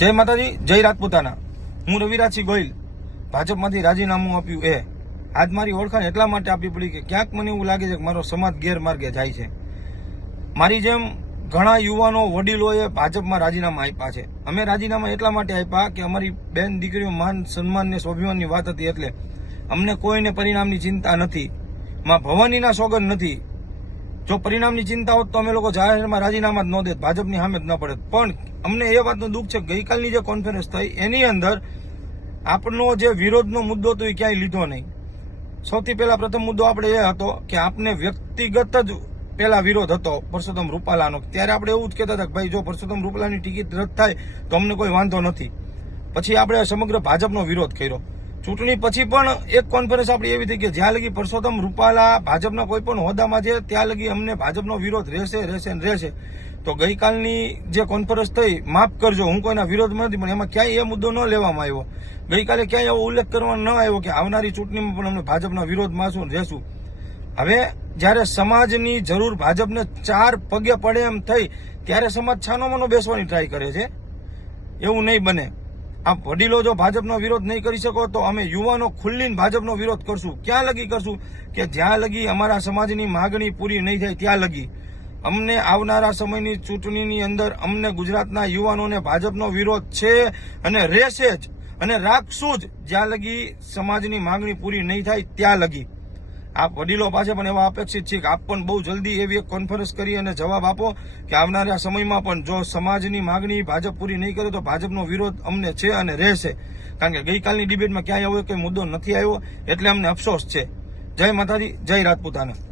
જય માતાજી, જય રાજપૂતાના. હું રવિરાજસિંહ ગોહિલ. ભાજપમાંથી રાજીનામું આપ્યું એ. આજ મારી ઓળખાણ એટલા માટે આપવી પડી કે ક્યાંક મને એવું લાગે છે કે મારો સમાજ ગેરમાર્ગે જાય છે. મારી જેમ ઘણા યુવાનો વડીલોએ ભાજપમાં રાજીનામા આપ્યા છે. અમે રાજીનામા એટલા માટે આપ્યા કે અમારી બેન દીકરીઓ માન સન્માન ને સ્વાભિમાનની વાત હતી એટલે અમને કોઈને પરિણામની ચિંતા નથી. માં ભવાનીના સોગન નથી. જો પરિણામની ચિંતા હોત તો અમે લોકો જાહેરમાં રાજીનામા જ ન દેત, ભાજપની સામે જ ન પડે પણ અમને એ વાતનું દુઃખ છે ગઈકાલની જે કોન્ફરન્સ થઈ, એની અંદર આપનો જે વિરોધનો મુદ્દો હતો એ ક્યાંય લીધો નહીં. સૌથી પહેલા પ્રથમ મુદ્દો આપણે એ હતો કે આપને વ્યક્તિગત જ પહેલા વિરોધ હતો પરસોત્તમ રૂપાલાનો. ત્યારે આપણે એવું જ કહેતા હતા કે ભાઈ, જો પરસોત્તમ રૂપાલાની ટિકિટ રદ થાય તો અમને કોઈ વાંધો નથી. પછી આપણે સમગ્ર ભાજપનો વિરોધ કર્યો. ચૂંટણી પછી પણ એક કોન્ફરન્સ આપણી એવી થઈ કે જ્યાં લગી પરસોત્તમ રૂપાલા ભાજપના કોઈ પણ હોદ્દામાં છે, ત્યાં લગી અમને ભાજપનો વિરોધ રહેશે રહેશે ને રહેશે. તો ગઈકાલની જે કોન્ફરન્સ થઈ, માફ કરજો, હું કોઈના વિરોધમાં નથી, પણ એમાં ક્યાંય એ મુદ્દો ન લેવામાં આવ્યો. ગઈકાલે ક્યાંય એવો ઉલ્લેખ કરવામાં ન આવ્યો કે આવનારી ચૂંટણીમાં પણ અમને ભાજપના વિરોધમાં શું રહેશું. હવે જ્યારે સમાજની જરૂર ભાજપને ચાર પગે પડે એમ થઈ, ત્યારે સમાજ છાનોમાંનો બેસવાની ટ્રાય કરે છે. એવું નહીં બને. આ વડીલો જો ભાજપનો વિરોધ નહીં કરી શકો, તો અમે યુવાનો ખુલ્લીને ભાજપનો વિરોધ કરશું. ક્યાં લગી કરશું? કે જ્યાં લગી અમારા સમાજની માગણી પૂરી નહીં થાય, ત્યાં લગી. અમને આવનારા સમયની ચૂંટણીની અંદર અમને ગુજરાતના યુવાનોને ભાજપનો વિરોધ છે અને રહેશે જ. અને રાખશું જ. જ્યાં લગી સમાજની માંગણી પૂરી નહીં થાય, ત્યાં લગી. આપ વડીલો પાસે પણ એવા અપેક્ષિત છે કે આપ પણ બહુ જલ્દી એવી એક કોન્ફરન્સ કરી અને જવાબ આપો કે આવનારા સમયમાં પણ જો સમાજની માગણી ભાજપ પૂરી નહીં કરે તો ભાજપનો વિરોધ અમને છે અને રહેશે. કારણ કે ગઈકાલની ડિબેટમાં ક્યાંય આવ્યો કોઈ મુદ્દો નથી આવ્યો, એટલે અમને અફસોસ છે. જય માતાજી, જય રાજપૂતાના.